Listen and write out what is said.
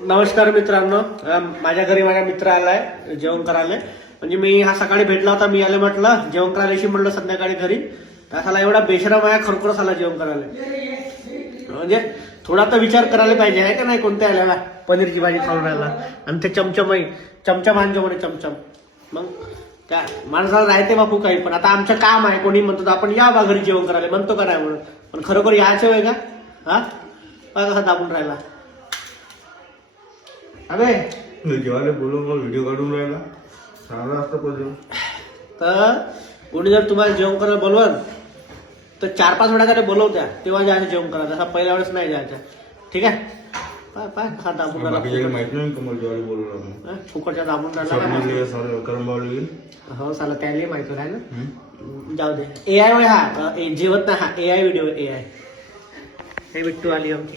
नमस्कार मित्रांनो, माझ्या घरी माझा मित्र आलाय जेवण करायला. म्हणजे मी हा सकाळी भेटला होता, मी आले म्हटलं जेवण करायला म्हणलं संध्याकाळी घरी. त्याला एवढा बेशरम आहे, खरोखरच आला जेवण करायला. म्हणजे थोडा तर विचार करायला पाहिजे आहे का नाही. कोणत्या आल्या पनीरची भाजी खाऊन राहिला आणि ते चमचम आणतो म्हणे चमचम. मग त्या माणसाला राहते बापू काही, पण आता आमचं काम आहे. कोणी म्हणतो आपण या बा घरी जेवण करायला, म्हणतो का नाही म्हणून, पण खरोखर यायचं आहे का? हा कसा दाबून राहिला. अबे जेवायला बोलून मग व्हिडिओ काढून राहिला चांगला असतं पाहिजे. तर कोणी जर तुम्हाला जेवण करायला बोलवल तर 4-5 वेळा तरी बोलवत्या, तेव्हा जायचं जेवण करायचं. असा पहिल्या वेळेस नाही जायचं. ठीक आहे. पाय पाय कसा दाबून राहिला. माहित नाही का मला जेवायला बोलवलं फुकटच्या दाबून राहिला. करून हो साला त्याला माहिती आहे ना. जाऊ दे. AI हा जेवत नाही, हा AI व्हिडिओ AI. हे बिट्टू आली आमची.